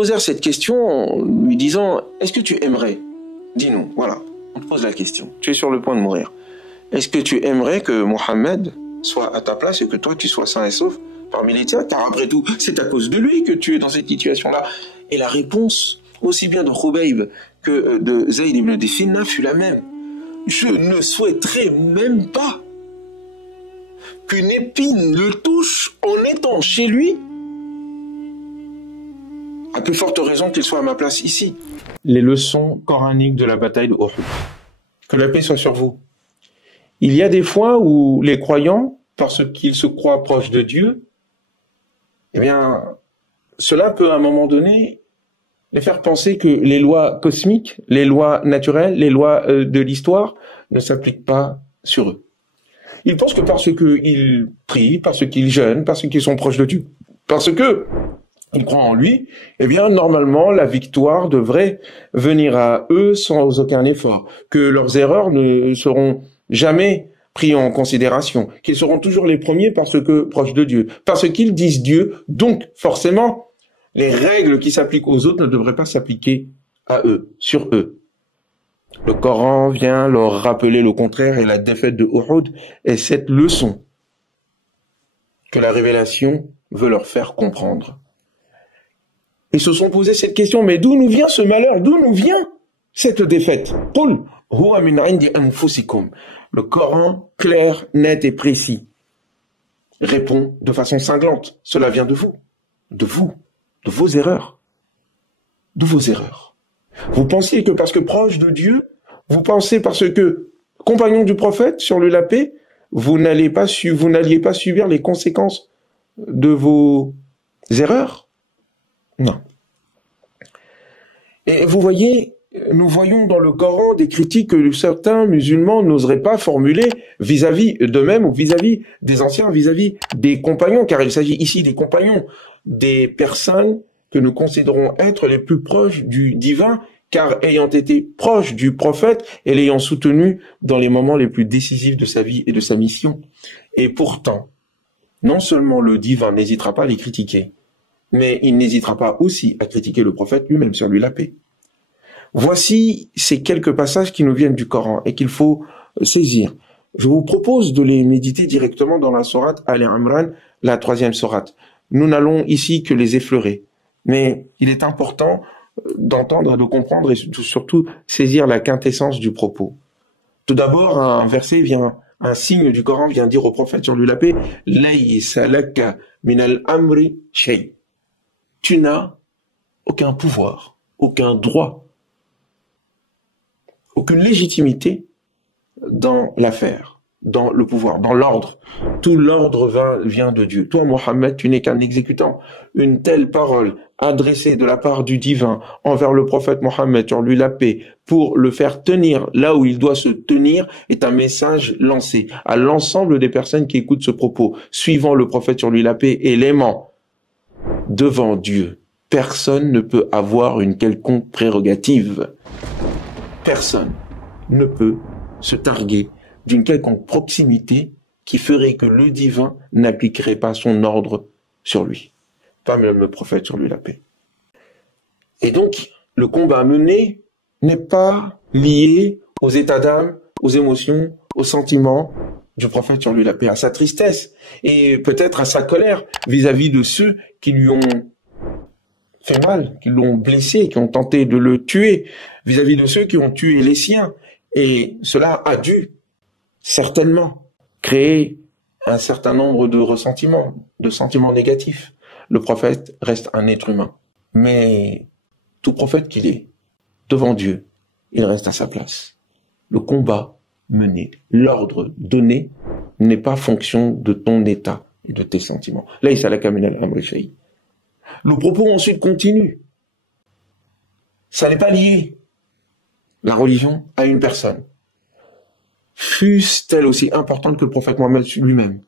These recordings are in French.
posèrent cette question en lui disant « Est-ce que tu aimerais, dis-nous, voilà, on te pose la question, tu es sur le point de mourir. Est-ce que tu aimerais que Mohammed soit à ta place et que toi tu sois sain et sauf parmi les tiens, car après tout, c'est à cause de lui que tu es dans cette situation-là. » Et la réponse, aussi bien de Khubayb que de Zayd ibn Difina, fut la même. Je ne souhaiterais même pas qu'une épine le touche en étant chez lui, à plus forte raison qu'il soit à ma place ici. Les leçons coraniques de la bataille de Uhud. Que la paix soit sur vous. Il y a des fois où les croyants, parce qu'ils se croient proches de Dieu, eh bien, cela peut à un moment donné les faire penser que les lois cosmiques, les lois naturelles, les lois de l'histoire ne s'appliquent pas sur eux. Ils pensent que parce qu'ils prient, parce qu'ils jeûnent, parce qu'ils sont proches de Dieu, parce que ils croient en lui, eh bien, normalement, la victoire devrait venir à eux sans aucun effort, que leurs erreurs ne seront jamais prises en considération, qu'ils seront toujours les premiers parce que proches de Dieu, parce qu'ils disent Dieu, donc, forcément, les règles qui s'appliquent aux autres ne devraient pas s'appliquer à eux, sur eux. Le Coran vient leur rappeler le contraire et la défaite de Uhud est cette leçon que la révélation veut leur faire comprendre. Ils se sont posé cette question, mais d'où nous vient ce malheur? D'où nous vient cette défaite? Qul huwa min indi anfusikum. Le Coran, clair, net et précis, répond de façon cinglante. Cela vient de vous, de vos erreurs, de vos erreurs. Vous pensiez que parce que proche de Dieu, vous pensez parce que compagnon du prophète, sur la paix, vous n'alliez pas subir les conséquences de vos erreurs? Non. Et vous voyez, nous voyons dans le Coran des critiques que certains musulmans n'oseraient pas formuler vis-à-vis d'eux-mêmes ou vis-à-vis des anciens, vis-à-vis des compagnons, car il s'agit ici des compagnons, des personnes que nous considérons être les plus proches du divin, car ayant été proches du prophète et l'ayant soutenu dans les moments les plus décisifs de sa vie et de sa mission. Et pourtant, non seulement le divin n'hésitera pas à les critiquer, mais il n'hésitera pas aussi à critiquer le prophète lui-même, sur lui la paix. Voici ces quelques passages qui nous viennent du Coran et qu'il faut saisir. Je vous propose de les méditer directement dans la sourate Al-Imran, la 3e sourate. Nous n'allons ici que les effleurer, mais il est important d'entendre, de comprendre et surtout saisir la quintessence du propos. Tout d'abord, un signe du Coran vient dire au prophète sur lui la paix, « Laysa laka min al-amri shay » Tu n'as aucun pouvoir, aucun droit, aucune légitimité dans l'affaire, dans le pouvoir, dans l'ordre. Tout l'ordre vient de Dieu. Toi, Mohammed, tu n'es qu'un exécutant. Une telle parole adressée de la part du divin envers le prophète Mohammed, sur lui la paix, pour le faire tenir là où il doit se tenir, est un message lancé à l'ensemble des personnes qui écoutent ce propos, suivant le prophète sur lui la paix et l'aimant. Devant Dieu, personne ne peut avoir une quelconque prérogative. Personne ne peut se targuer d'une quelconque proximité qui ferait que le divin n'appliquerait pas son ordre sur lui. Pas même le prophète sur lui la paix. Et donc, le combat mené n'est pas lié aux états d'âme, aux émotions, aux sentiments du prophète sur lui la paix, à sa tristesse et peut-être à sa colère vis-à-vis de ceux qui lui ont fait mal, qui l'ont blessé, qui ont tenté de le tuer, vis-à-vis de ceux qui ont tué les siens. Et cela a dû certainement créer un certain nombre de ressentiments, de sentiments négatifs. Le prophète reste un être humain. Mais tout prophète qu'il est, devant Dieu, il reste à sa place. Le combat mené, l'ordre donné, n'est pas fonction de ton état et de tes sentiments. Laysa laka min al-amri shay. Le propos ensuite continue. Ça n'est pas lié, la religion, à une personne, fût-elle aussi importante que le prophète Mohammed lui-même.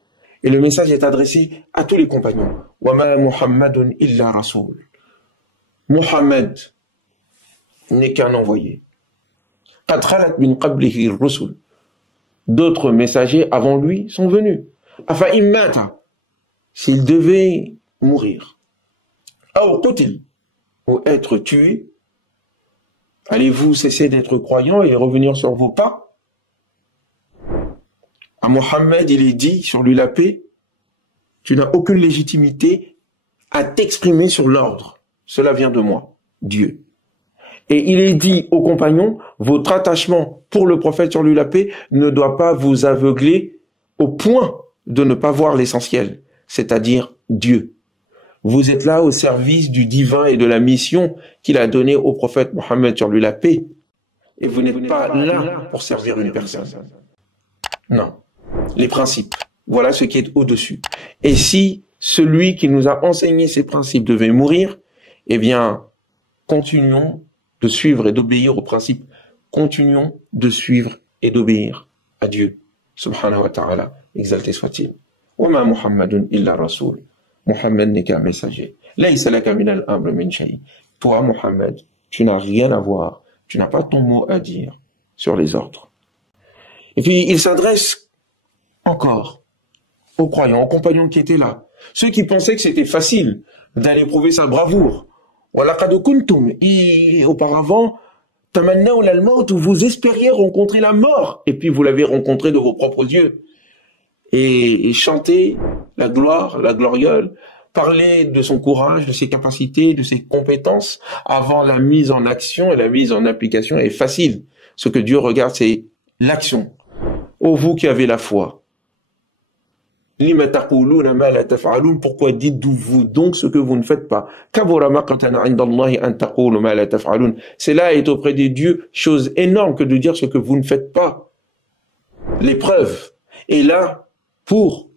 Et le message est adressé à tous les compagnons. Wa ma Muhammadun illa rasoul. Mohammed n'est qu'un envoyé. Qad khalat min qablihi ar-rusul. D'autres messagers avant lui sont venus. Afa immata, s'il devait mourir, aw qutil, ou être tué? Allez-vous cesser d'être croyant et revenir sur vos pas? À Mohammed, il est dit, sur lui la paix, tu n'as aucune légitimité à t'exprimer sur l'ordre. Cela vient de moi, Dieu. Et il est dit aux compagnons, votre attachement pour le prophète sur lui la paix ne doit pas vous aveugler au point de ne pas voir l'essentiel, c'est-à-dire Dieu. Vous êtes là au service du divin et de la mission qu'il a donnée au prophète Mohammed sur lui la paix. Et vous n'êtes pas là pour servir une personne. Non. Les principes. Voilà ce qui est au-dessus. Et si celui qui nous a enseigné ces principes devait mourir, eh bien, continuons de suivre et d'obéir aux principes. Continuons de suivre et d'obéir à Dieu. Subhanahu wa ta'ala. Exalté soit-il. Wa ma Muhammadun illa rasoul. Muhammad n'est qu'un messager. Laysa laka min al-amr min shay. Toi, Muhammad, tu n'as rien à voir. Tu n'as pas ton mot à dire sur les ordres. Et puis, il s'adresse encore aux croyants, aux compagnons qui étaient là. Ceux qui pensaient que c'était facile d'aller prouver sa bravoure. وَلَقَدْ كُنْتُمْ. Et auparavant, تَمَنَّوْنَ الْمَوْتَ, où vous espériez rencontrer la mort. Et puis, vous l'avez rencontré de vos propres yeux. Et chanter la gloire, la gloriole, parler de son courage, de ses capacités, de ses compétences, avant la mise en action et la mise en application est facile. Ce que Dieu regarde, c'est l'action. Ô vous qui avez la foi, lima taquluna ma la taf'alun, pourquoi dites-vous donc ce que vous ne faites pas? Kabura maqtan 'inda Allahi an taqulu ma la taf'alun. Cela est auprès des dieux chose énorme que de dire ce que vous ne faites pas. L'épreuve est là pour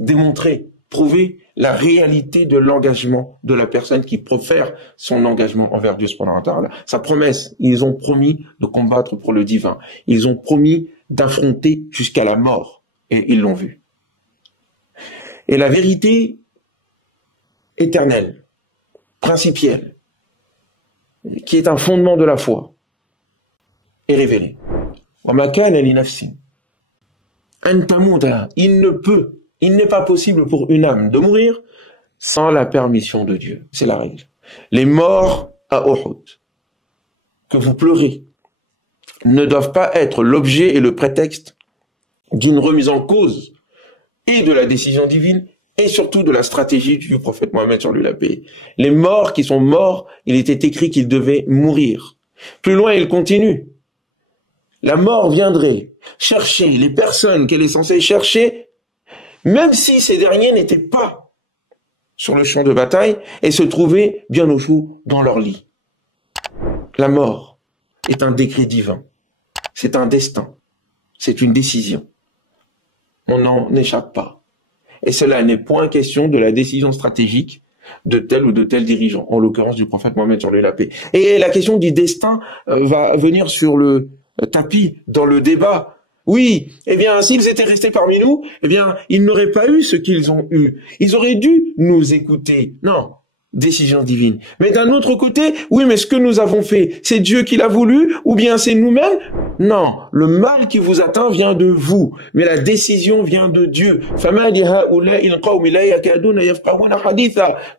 démontrer, prouver la réalité de l'engagement de la personne qui profère son engagement envers Dieu subhanahu wa ta'ala. Sa promesse, ils ont promis de combattre pour le divin. Ils ont promis d'affronter jusqu'à la mort. Et ils l'ont vu. Et la vérité éternelle, principielle, qui est un fondement de la foi, est révélée. وَمَا كَانَ لِنَفْسٍ أَن تَمُوتَ. Il n'est pas possible pour une âme de mourir sans la permission de Dieu. C'est la règle. Les morts à Uhud, que vous pleurez, ne doivent pas être l'objet et le prétexte d'une remise en cause et de la décision divine et surtout de la stratégie du prophète Mohammed sur lui la paix. Les morts qui sont morts, il était écrit qu'ils devaient mourir. Plus loin, il continue. La mort viendrait chercher les personnes qu'elle est censée chercher, même si ces derniers n'étaient pas sur le champ de bataille et se trouvaient bien au chaud dans leur lit. La mort est un décret divin. C'est un destin. C'est une décision. On n'en échappe pas. Et cela n'est point question de la décision stratégique de tel ou de tel dirigeant, en l'occurrence du prophète Mohammed sur lui la paix. Et la question du destin va venir sur le tapis dans le débat. Oui, eh bien, s'ils étaient restés parmi nous, eh bien, ils n'auraient pas eu ce qu'ils ont eu. Ils auraient dû nous écouter. Non, décision divine. Mais d'un autre côté, oui, mais ce que nous avons fait, c'est Dieu qui l'a voulu, ou bien c'est nous-mêmes? Non, le mal qui vous atteint vient de vous, mais la décision vient de Dieu.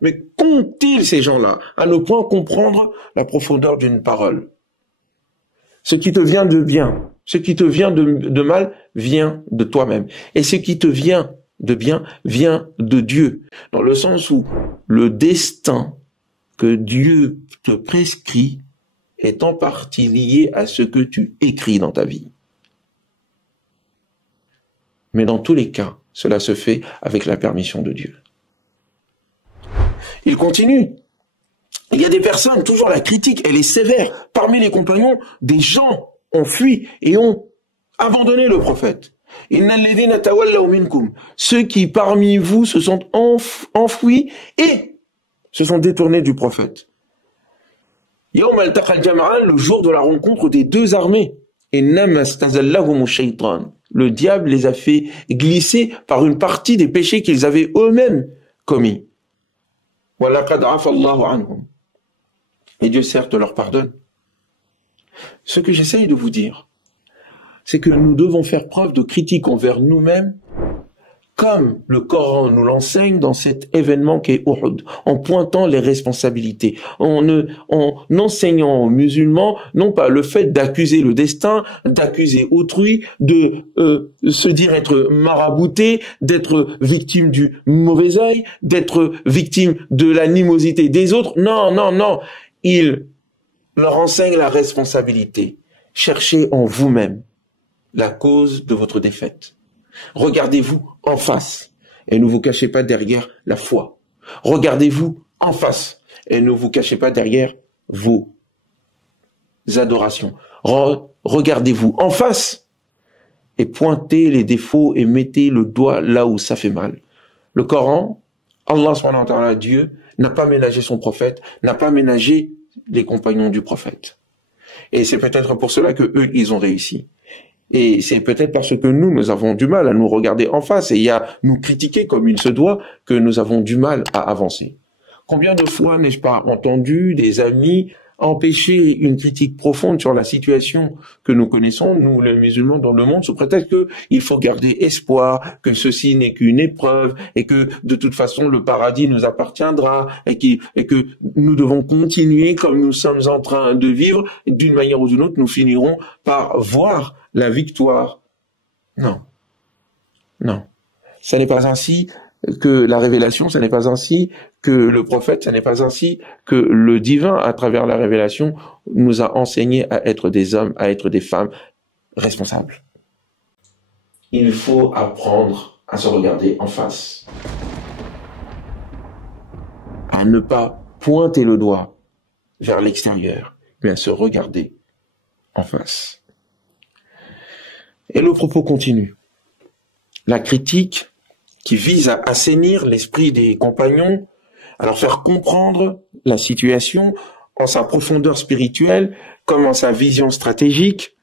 Mais qu'ont-ils ces gens-là à ne point comprendre la profondeur d'une parole? Ce qui te vient de bien, ce qui te vient de mal vient de toi-même. Et ce qui te vient de bien vient de Dieu. Dans le sens où le destin que Dieu te prescrit est en partie lié à ce que tu écris dans ta vie. Mais dans tous les cas, cela se fait avec la permission de Dieu. Il continue. Il y a des personnes, toujours la critique, elle est sévère. Parmi les compagnons, des gens ont fui et ont abandonné le prophète. Ceux qui parmi vous se sont enfouis et se sont détournés du prophète. Le jour de la rencontre des deux armées. Le diable les a fait glisser par une partie des péchés qu'ils avaient eux-mêmes commis. Et Dieu certes leur pardonne. Ce que j'essaye de vous dire, c'est que nous devons faire preuve de critique envers nous-mêmes comme le Coran nous l'enseigne dans cet événement qu'est Uhud, en pointant les responsabilités, en enseignant aux musulmans, non pas le fait d'accuser le destin, d'accuser autrui, de se dire être marabouté, d'être victime du mauvais œil, d'être victime de l'animosité des autres. Non, non, non. Il leur enseigne la responsabilité. Cherchez en vous-même la cause de votre défaite. Regardez-vous en face et ne vous cachez pas derrière la foi. Regardez-vous en face et ne vous cachez pas derrière vos adorations. Regardez-vous en face et pointez les défauts et mettez le doigt là où ça fait mal. Le Coran, Allah subhanahu wa ta'ala, Dieu, n'a pas ménagé son prophète, n'a pas ménagé les compagnons du prophète. Et c'est peut-être pour cela que eux, ils ont réussi. Et c'est peut-être parce que nous avons du mal à nous regarder en face et à nous critiquer comme il se doit que nous avons du mal à avancer. Combien de fois n'ai-je pas entendu des amis empêcher une critique profonde sur la situation que nous connaissons, nous les musulmans dans le monde, sous prétexte qu'il faut garder espoir, que ceci n'est qu'une épreuve et que de toute façon le paradis nous appartiendra et que nous devons continuer comme nous sommes en train de vivre. D'une manière ou d'une autre, nous finirons par voir la victoire. Non. Non. Ça n'est pas ainsi que la révélation, ça n'est pas ainsi que le prophète, ça n'est pas ainsi que le divin, à travers la révélation, nous a enseigné à être des hommes, à être des femmes responsables. Il faut apprendre à se regarder en face, à ne pas pointer le doigt vers l'extérieur, mais à se regarder en face. Et le propos continue. La critique qui vise à assainir l'esprit des compagnons, à leur faire comprendre la situation en sa profondeur spirituelle comme en sa vision stratégique,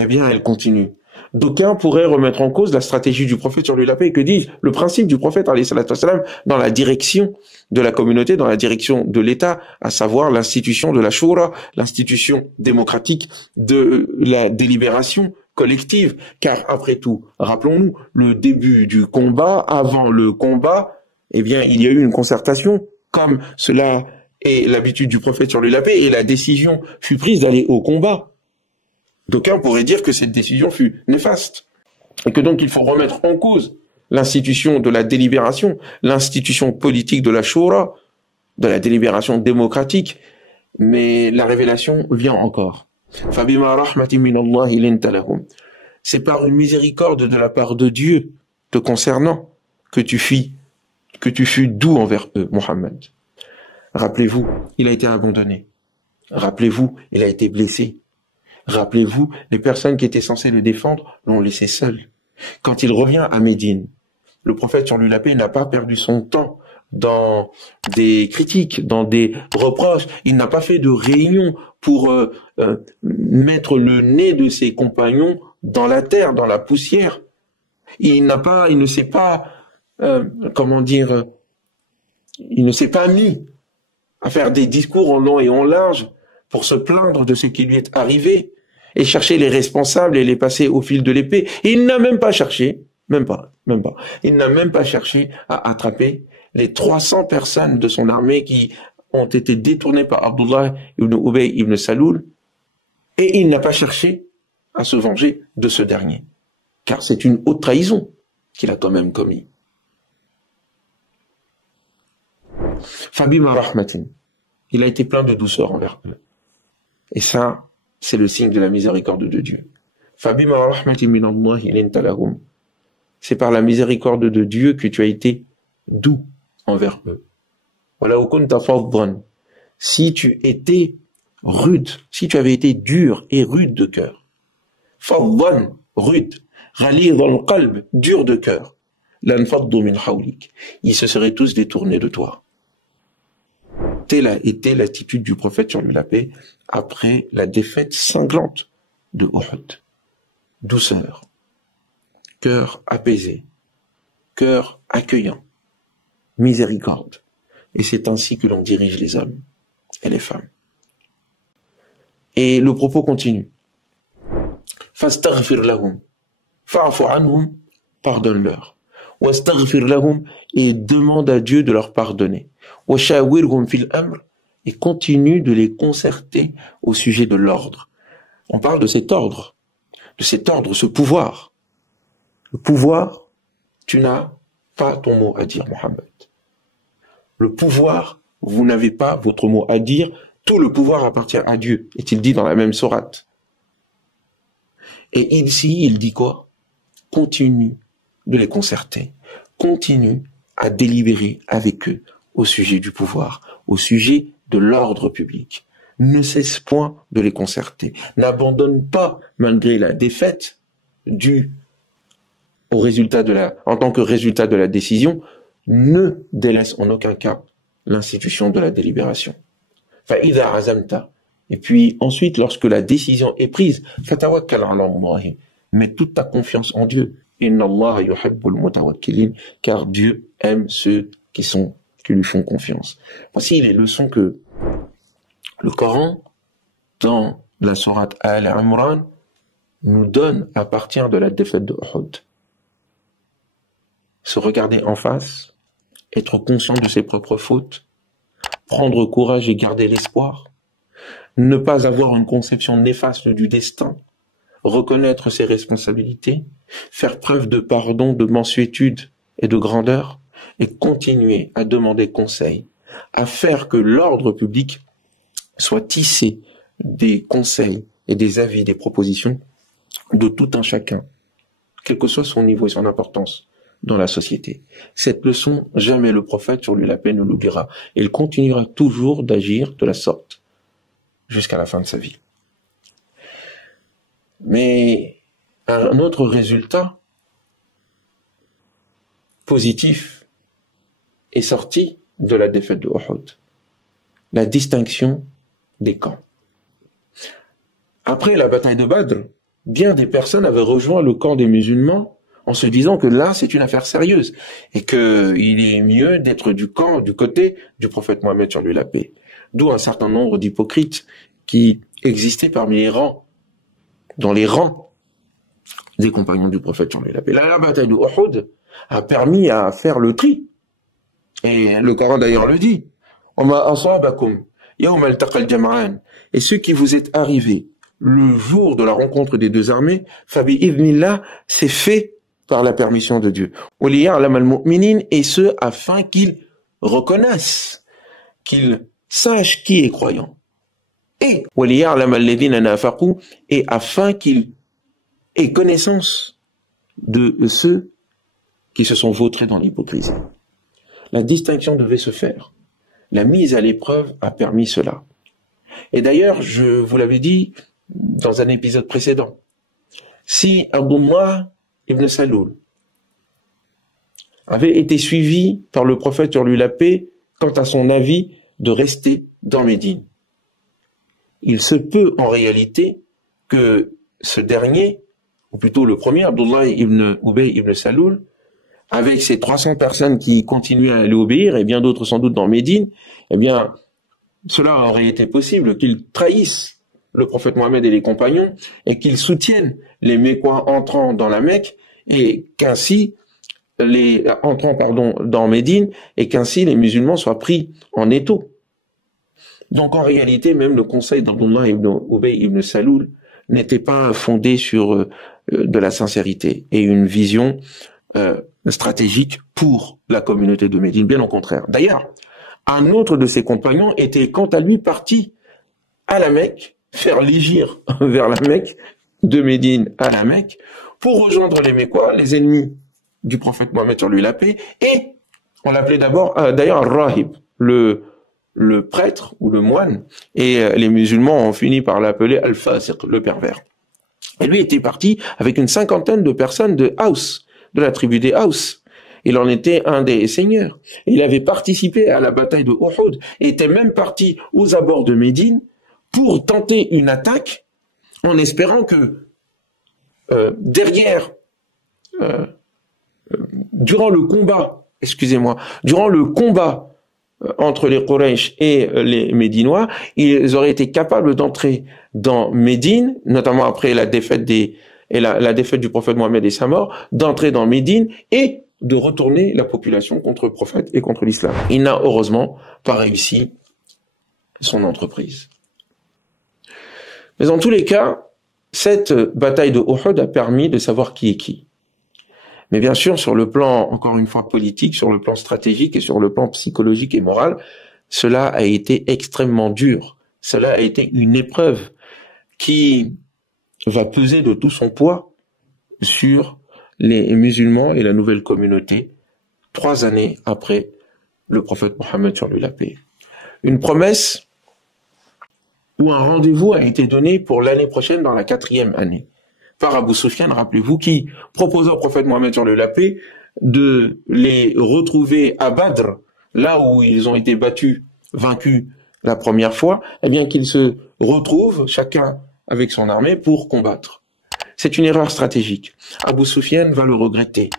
eh bien, elle continue. D'aucuns pourraient remettre en cause la stratégie du prophète sur lui la paix et que dit le principe du prophète alayhi salatu wassalam, dans la direction de la communauté, dans la direction de l'État, à savoir l'institution de la Shura, l'institution démocratique de la délibération collective, car après tout, rappelons-nous, le début du combat, avant le combat, eh bien, il y a eu une concertation, comme cela est l'habitude du prophète sur lui la paix, et la décision fut prise d'aller au combat. D'aucuns pourraient dire que cette décision fut néfaste, et que donc il faut remettre en cause l'institution de la délibération, l'institution politique de la Shura, de la délibération démocratique, mais la révélation vient encore. C'est par une miséricorde de la part de Dieu te concernant que tu fus doux envers eux, Mohammed. Rappelez-vous, il a été abandonné. Rappelez-vous, il a été blessé. Rappelez-vous, les personnes qui étaient censées le défendre l'ont laissé seul. Quand il revient à Médine, le prophète sur lui la paix n'a pas perdu son temps dans des critiques, dans des reproches. Il n'a pas fait de réunion pour mettre le nez de ses compagnons dans la terre, dans la poussière. Il ne s'est pas, il ne s'est pas mis à faire des discours en long et en large pour se plaindre de ce qui lui est arrivé et chercher les responsables et les passer au fil de l'épée. Il n'a même pas cherché, même pas. Il n'a même pas cherché à attraper les 300 personnes de son armée qui ont été détournées par Abdullah ibn Ubay ibn Saloul, et il n'a pas cherché à se venger de ce dernier, car c'est une haute trahison qu'il a quand même commis. Fabima rahmatin, il a été plein de douceur envers eux. Et ça, c'est le signe de la miséricorde de Dieu. Fabima rahmatin min Allah linta lahum. C'est par la miséricorde de Dieu que tu as été doux envers eux. Si tu étais rude, si tu avais été dur et rude de cœur, faddan, rude, ghalid al-qalb, dur de cœur, lanfaddu min hawlik, ils se seraient tous détournés de toi. Telle a été l'attitude du prophète sur lui la paix après la défaite cinglante de Uhud. Douceur, cœur apaisé, cœur accueillant, miséricorde. Et c'est ainsi que l'on dirige les hommes et les femmes. Et le propos continue. Fastaghfir lahum, fa'fu anhum, pardonne-leur. wastaghfir lahum, et demande à Dieu de leur pardonner. Washawirhum fil amr, et continue de les concerter au sujet de l'ordre. On parle de cet ordre, ce pouvoir. Le pouvoir, tu n'as pas ton mot à dire, Mohammed. Le pouvoir, vous n'avez pas votre mot à dire, tout le pouvoir appartient à Dieu, est-il dit dans la même sourate. Et ici, il dit quoi? Continue de les concerter, continue à délibérer avec eux au sujet du pouvoir, au sujet de l'ordre public. Ne cesse point de les concerter. N'abandonne pas, malgré la défaite due au résultat en tant que résultat de la décision, ne délaisse en aucun cas l'institution de la délibération. فَإِذَا عَزَمْتَ, et puis ensuite, lorsque la décision est prise, فَتَوَكَّلْ عَلَى اللَّهِ, mets toute ta confiance en Dieu. Inna Allah yuhibbul mutawakkilin, car Dieu aime ceux qui lui font confiance. Voici les leçons que le Coran, dans la sourate Al-Imran, nous donne à partir de la défaite de Uhud. Se regarder en face, être conscient de ses propres fautes, prendre courage et garder l'espoir, ne pas avoir une conception néfaste du destin, reconnaître ses responsabilités, faire preuve de pardon, de mansuétude et de grandeur, et continuer à demander conseil, à faire que l'ordre public soit tissé des conseils et des avis, des propositions de tout un chacun, quel que soit son niveau et son importance dans la société. Cette leçon, jamais le prophète, sur lui la paix, ne l'oubliera. Il continuera toujours d'agir de la sorte jusqu'à la fin de sa vie. Mais un autre résultat positif est sorti de la défaite de Uhud. La distinction des camps. Après la bataille de Badr, bien des personnes avaient rejoint le camp des musulmans en se disant que là, c'est une affaire sérieuse et qu'il est mieux d'être du côté du prophète Mohammed sur lui la paix. D'où un certain nombre d'hypocrites qui existaient parmi les rangs, dans les rangs des compagnons du prophète sur lui la paix. La bataille de Uhud a permis à faire le tri. Et le Coran d'ailleurs le dit. Et ce qui vous est arrivé le jour de la rencontre des deux armées, fabi idnillah, c'est fait par la permission de Dieu. Et ce afin qu'ils reconnaissent, qu'ils sachent qui est croyant. Et afin qu'ils aient connaissance de ceux qui se sont vautrés dans l'hypocrisie. La distinction devait se faire. La mise à l'épreuve a permis cela. Et d'ailleurs, je vous l'avais dit dans un épisode précédent, si Abdullah ibn Saloul avait été suivi par le prophète sur lui la paix quant à son avis de rester dans Médine, il se peut en réalité que ce dernier, ou plutôt le premier, Abdullah ibn Ubay ibn Saloul, avec ces 300 personnes qui continuaient à lui obéir, et bien d'autres sans doute dans Médine, eh bien, cela aurait été possible qu'ils trahissent le prophète Mohammed et les compagnons, et qu'ils soutiennent les Mécois entrant dans la Mecque, et qu'ainsi, dans Médine, et qu'ainsi les musulmans soient pris en étau. Donc en réalité, même le conseil d'Abdullah ibn Ubay ibn Saloul n'était pas fondé sur de la sincérité et une vision stratégique pour la communauté de Médine, bien au contraire. D'ailleurs, un autre de ses compagnons était quant à lui parti à la Mecque, faire l'hégire vers la Mecque, de Médine à la Mecque, pour rejoindre les Mécois, les ennemis du prophète Mohammed sur lui la paix, et on l'appelait d'abord, d'ailleurs, Rahib, le prêtre ou le moine, et les musulmans ont fini par l'appeler Al-Fasiq, le pervers. Et lui était parti avec une 50aine de personnes de Haus, de la tribu des Haus. Il en était un des seigneurs. Il avait participé à la bataille de Uhud et était même parti aux abords de Médine pour tenter une attaque en espérant que durant le combat entre les Quraysh et les Médinois, ils auraient été capables d'entrer dans Médine, notamment après la défaite la défaite du prophète Mohammed et sa mort, d'entrer dans Médine et de retourner la population contre le prophète et contre l'islam. Il n'a heureusement pas réussi son entreprise. Mais en tous les cas, cette bataille de Uhud a permis de savoir qui est qui. Mais bien sûr, sur le plan, encore une fois, politique, sur le plan stratégique et sur le plan psychologique et moral, cela a été extrêmement dur. Cela a été une épreuve qui va peser de tout son poids sur les musulmans et la nouvelle communauté 3 années après le prophète Mohammed sur lui la paix. Une promesse où un rendez-vous a été donné pour l'année prochaine dans la 4e année par Abu Sufyan, rappelez-vous, qui proposa au prophète Mohammed sur lui la paix de les retrouver à Badr, là où ils ont été vaincus la première fois, eh bien qu'ils se retrouvent chacun avec son armée pour combattre. C'est une erreur stratégique. Abu Sufyan va le regretter,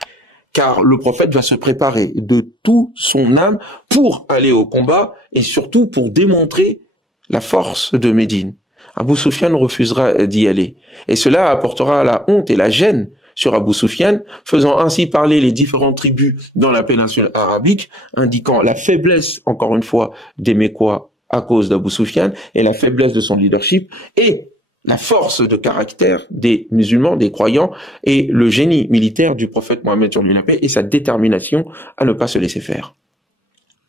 car le prophète va se préparer de tout son âme pour aller au combat et surtout pour démontrer la force de Médine. Abu Sufyan refusera d'y aller. Et cela apportera la honte et la gêne sur Abu Sufyan, faisant ainsi parler les différentes tribus dans la péninsule arabique, indiquant la faiblesse, encore une fois, des Mécois à cause d'Abu Sufyan et la faiblesse de son leadership et la force de caractère des musulmans, des croyants et le génie militaire du prophète Mohammed sur lui la paix et sa détermination à ne pas se laisser faire.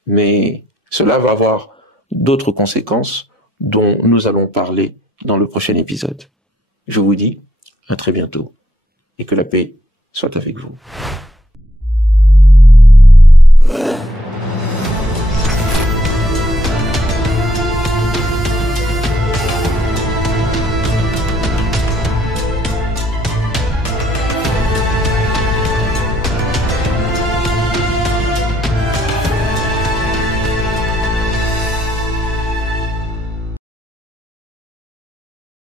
Mais cela va avoir d'autres conséquences dont nous allons parler dans le prochain épisode. Je vous dis à très bientôt et que la paix soit avec vous.